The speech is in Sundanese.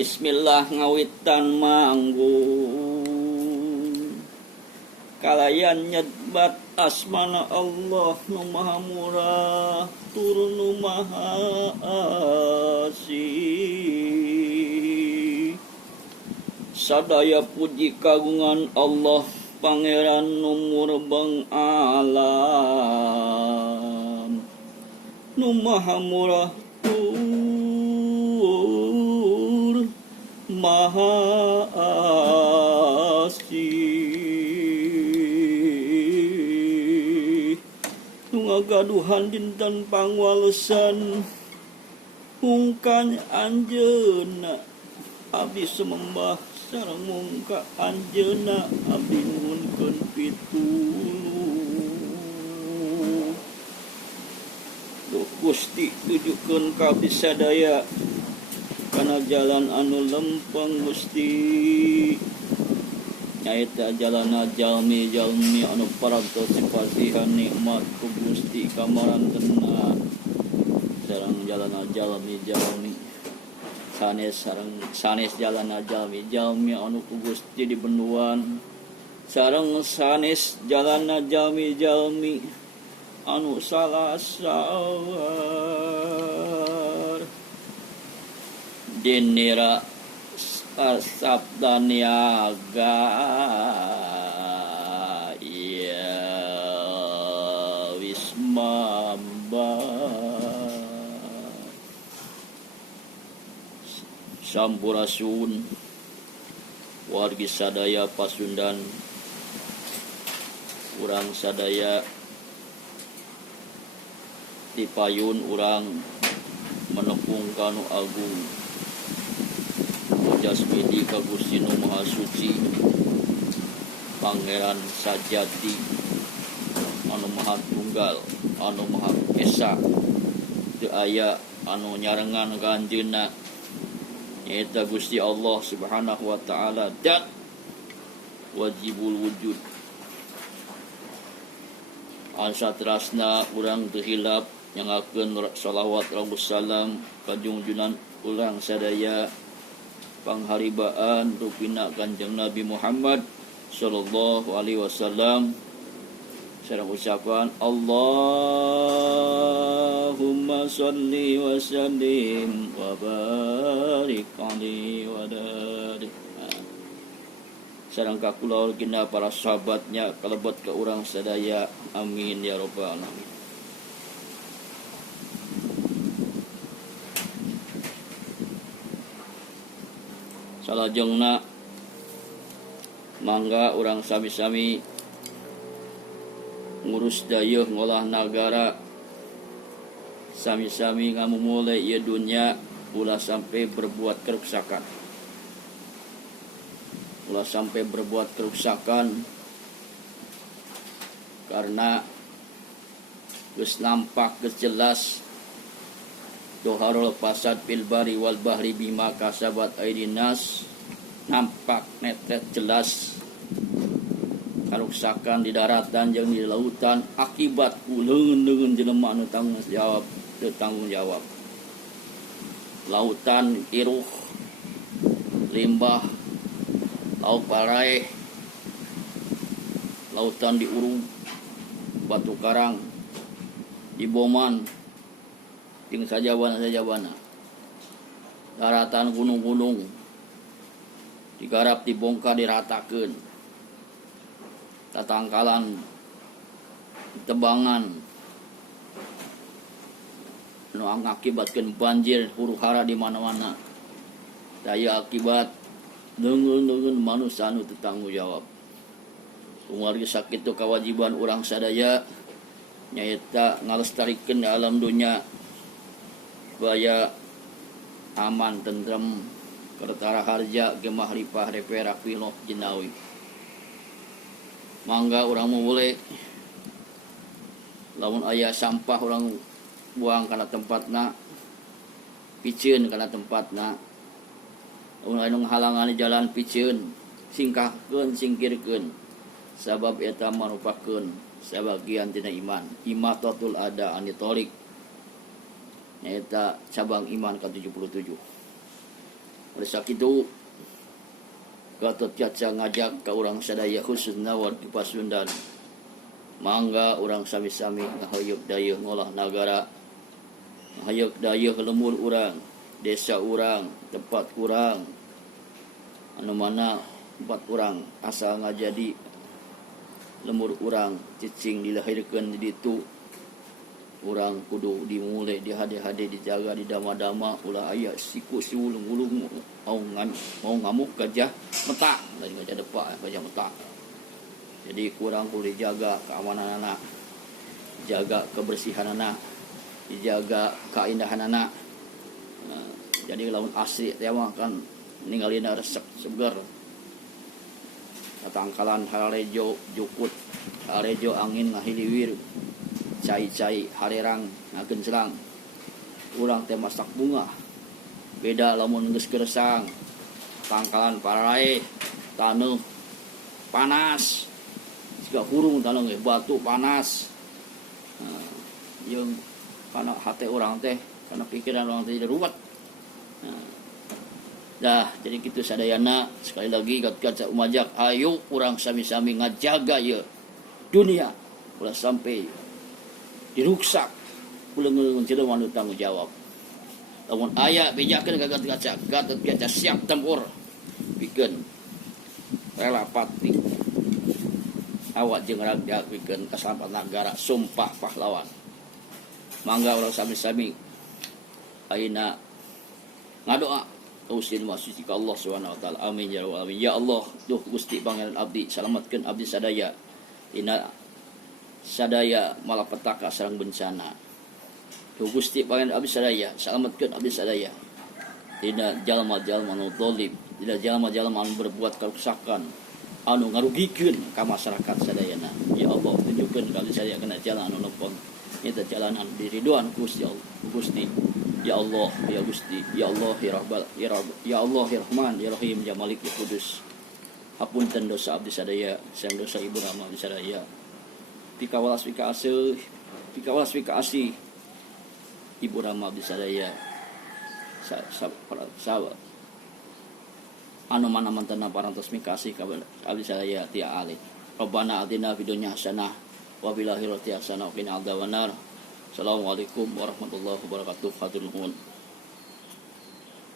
Bismillah ngawitan manggung kalayan nyebat asmana Allah nu maha murah turun nu maha asih. Sadaya puji kagungan Allah Pangeran numur bang alam nu maha murah maha asih nu ngagaduhan dinten pangwalesan hungkan anjeunna abdi sumembah sareng mungka anjeunna abdi nuhunkeun pitulung. Duh Gusti tujukeun ka abdi sadaya kana jalan anu lempeng Gusti, nyaeta jalana jalmi-jalmi anu parantos pasihan nikmat ku Gusti kamarantena sareng jalana jalmi-jalmi sanes jalana jalmi-jalmi anu ku Gusti dibenduan sareng sanes jalana jalmi-jalmi anu salasawar dinira sabda niaga ya wismamba sampurasun wargi sadaya Pasundan urang sadaya dipayun urang menepung kanu agung jasmidi ka Gusti nu Maha Suci Pangeran Sajati anu Maha Tunggal anu Maha Esa teu aya anu nyarengan ka anjeunna nyaeta Gusti Allah Subhanahu wa taala dat wajibul wujud. Ansatrasna urang teu hilap nyangakeun shalawat rabus salam ka junjunan urang sadaya pangharibaan rupina Kanjeng Nabi Muhammad sallallahu alaihi wasallam sareng ucapan Allahumma shalli wa sallim wa barik alaihi wa barik. Sareng kakula kina para sahabatnya kalebet ka urang sadaya amin ya rabbal alamin. Salajengna mangga urang sami-sami ngurus dayeuh ngolah nagara sami-sami ngamumule ieu dunya ulah sampai berbuat kerusakan. Ulah sampai berbuat kerusakan karena geus nampak geus jelas Doharul fasad fil bari wal bahri bima kasabat aydin nas, nampak netet jelas karuksakan di daratan jeung di lautan akibat uleun-uleun jelema anu tanggung jawab. Lautan iruh, limbah, laut parai, lautan diurung, batu karang, diboman jeung sajabana daratan gunung-gunung digarap dibongkar diratakeun tatangkalan tebangan nu ngakibatkeun banjir huru-hara di mana-mana daya akibat leungeun manusia anu teu tanggung jawab. Umargi sakitu kewajiban urang sadaya nyaeta ngalestarikeun alam dunya supaya aman tentrem kertara harja gemah ripah repera piloh jinawi. Mangga urang mulai lamun aya sampah urang buang kana tempatna, piceun kana tempatna. Lamun aya nu ngahalangani jalan piceun, singkahkeun, singkirkeun. Sabab eta marupakeun sebagian tina iman. Imatatul ada anitorik. Eta cabang iman ke-77. Oleh sakitu Gatot Kaca ngajak ke orang sadaya khususna wargi Pasundan. Mangga orang sami-sami ngahayuk daya ngolah nagara. Ngahayuk daya ke lemur orang, desa orang, tempat orang. Anu mana tempat orang asal ngajadi lemur orang cicing dilahirkan di ditu. Orang kudu dimulai dihade-hade dijaga di dama-dama ulah aya siku si ulung-ulung mau ngamuk gajah metak lain gajah depak gajah metak. Jadi kurang kudu dijaga keamanan anak, jaga kebersihan anak, dijaga keindahan anak. Jadi lamun asli teh mah kan ninggalina resek seger. Tatangkalan halejo jukut, halejo angin ngahiliwir. Cai-cai harerang ngakeun selang urang teh masak bunga beda lamun geus gersang pangkalan pararae taneuh panas siga hurung taneuh ge batu panas jeung kana hate urang teh kana pikiran urang teh ruwet. Dah jadi kitu sadayana sekali lagi Gatot umajak ayo urang sami-sami ngajaga ye dunia ulah sampai diruksak ulang-ulang jelema anu tanggung jawab. Lamun aya bejakeun ka Gatot Kaca siap tempur pikeun rela pati awak jeung raga pikeun kasalamatan nagara sumpah pahlawan. Mangga urang sami-sami ayeuna ngadoa tausin masuci ka Allah Subhanahu wa taala. Amin ya rabbal alamin. Ya Allah, duh Gusti pangeran abdi salametkeun abdi sadaya dina sadaya malapetaka sareng bencana. Duh Gusti pangeran abdi sadaya salametkeun abdi sadaya dina jalma-jalma anu zalim, dina jalma-jalma anu berbuat karusakan anu ngarugikeun ka masyarakat sadayana. Ya Allah, tunjukkeun ka abdi sadaya kana jalan anu nepon eta jalan anu diridhoan Gusti Allah. Gusti ya Allah ya Gusti ya Allah ya Rabbal ya Allah ya Rahman ya Rahim ya Malik ya Kudus. Hapunten dosa abdi sadaya sareng dosa ibu rama abdi sadaya. Pikawalas pika asih ibu rama abdi sadaya anu mana mantena parantos mikasih ka abdi sadaya tia alih. Rabbana atina fid dunya hasanah wa fil akhirati hasanah wa qina adzabannar. Assalamualaikum warahmatullahi wabarakatuh. Hatur nuhun.